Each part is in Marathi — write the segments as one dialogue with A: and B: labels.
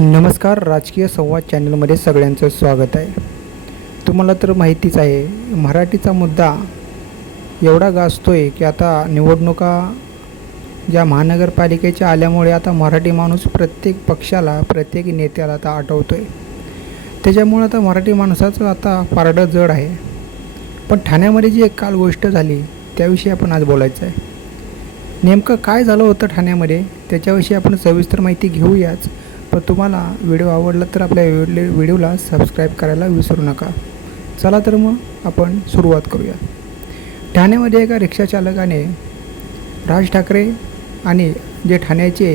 A: नमस्कार राजकीय संवाद चॅनलमध्ये सगळ्यांचं स्वागत आहे. तुम्हाला तर माहितीच आहे मराठीचा मुद्दा एवढा गाजतो आहे की आता निवडणुका ज्या महानगरपालिकेच्या आल्यामुळे आता मराठी माणूस प्रत्येक पक्षाला प्रत्येक नेत्याला आता आठवतो आहे त्याच्यामुळे आता मराठी माणसाचं आता पारडं जड आहे. पण ठाण्यामध्ये जी एक काल गोष्ट झाली त्याविषयी आपण आज बोलायचं आहे. नेमकं काय झालं होतं ठाण्यामध्ये त्याच्याविषयी आपण सविस्तर माहिती घेऊयाच. पण तुम्हाला व्हिडिओ आवडला तर आपल्या व्हिडिओला सबस्क्राईब करायला विसरू नका. चला तर मग आपण सुरुवात करूया. ठाण्यामध्ये एका रिक्षाचालकाने राज ठाकरे आणि जे ठाण्याचे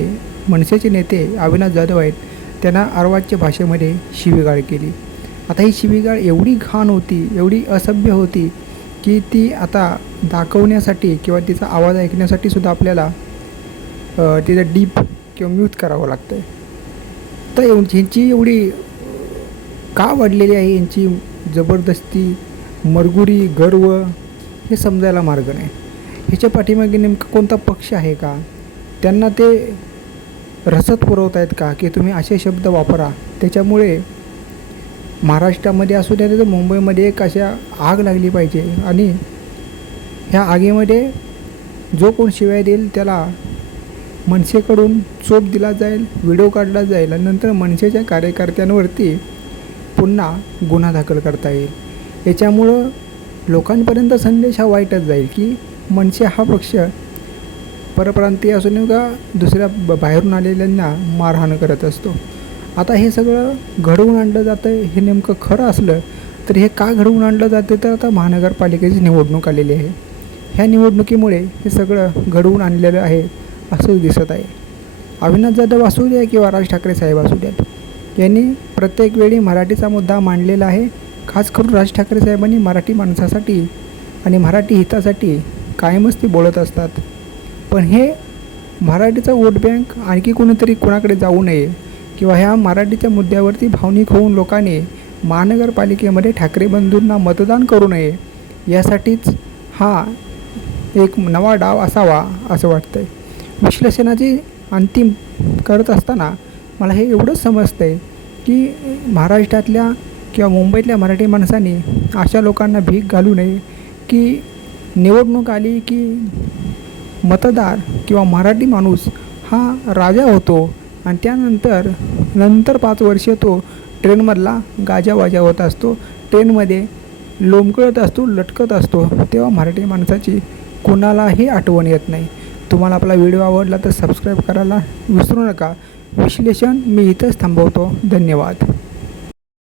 A: मनसेचे नेते अविनाश जाधव आहेत त्यांना अर्वाच्य भाषेमध्ये शिवीगाळ केली. आता ही शिवीगाळ एवढी घाण होती एवढी असभ्य होती की ती आता दाखवण्यासाठी किंवा तिचा आवाज ऐकण्यासाठी सुद्धा आपल्याला तिचं डीप किंवा म्यूट करावं लागतं आहे तर एव- ह्यांची एवढी का वाढलेली आहे? यांची जबरदस्ती मरगुरी गर्व हे समजायला मार्ग नाही. ह्याच्या पाठीमागे नेमकं कोणता पक्ष आहे का? त्यांना ते रसद पुरवत आहेत का? की तुम्ही असे शब्द वापरा. त्याच्यामुळे महाराष्ट्रामध्ये असू द्या तर मुंबईमध्ये एक अशा आग लागली पाहिजे. आणि ह्या आगीमध्ये जो कोण शिवाय देईल त्याला मनसेकडून चोप दिला जाईल व्हिडिओ काढला जाईल आणि नंतर मनसेच्या कार्यकर्त्यांवरती पुन्हा गुन्हा दाखल करता येईल. याच्यामुळं लोकांपर्यंत संदेश हा वाईटच जाईल की मनसे हा पक्ष परप्रांतीय असून का दुसऱ्या ब- बाहेरून आलेल्यांना मारहाण करत असतो. आता हे सगळं घडवून आणलं जातं हे नेमकं खरं असलं तर हे का घडवून आणलं जाते तर आता महानगरपालिकेची निवडणूक आलेली आहे. ह्या निवडणुकीमुळे हे सगळं घडवून आणलेलं आहे. असं दिसत आहे. अविनाश जाधव असू द्या किंवा राज ठाकरे साहेब असू द्यात. यांनी प्रत्येक वेळी मराठीचा मुद्दा मांडलेला आहे. खास करून राज ठाकरे साहेबांनी मराठी माणसासाठी आणि मराठी हितासाठी कायमच ते बोलत असतात. पण हे मराठीचा वोट बँक आणखी कोणीतरी कोणाकडे जाऊ नये किंवा ह्या मराठीच्या मुद्द्यावरती भावनिक होऊन लोकांनी महानगरपालिकेमध्ये ठाकरे बंधूंना मतदान करू नये यासाठीच हा एक नवा डाव असावा असं वाटतं आहे विश्लेषणाची अंतिम करत असताना मला हे एवढंच समजतं आहे की महाराष्ट्रातल्या किंवा मुंबईतल्या मराठी माणसांनी अशा लोकांना भीक घालू नये की निवडणूक आली की मतदार किंवा मराठी माणूस हा राजा होतो आणि त्यानंतर नंतर पाच वर्ष तो ट्रेनमधला गाजावाजा होत असतो. ट्रेनमध्ये लोंबकळत असतो लटकत असतो. तेव्हा मराठी माणसाची कुणालाही आठवण येत नाही. तुम्हाला आपला व्हिडिओ आवडला तर सबस्क्राईब करायला विसरू नका. विश्लेषण मी इथंच थांबवतो. धन्यवाद.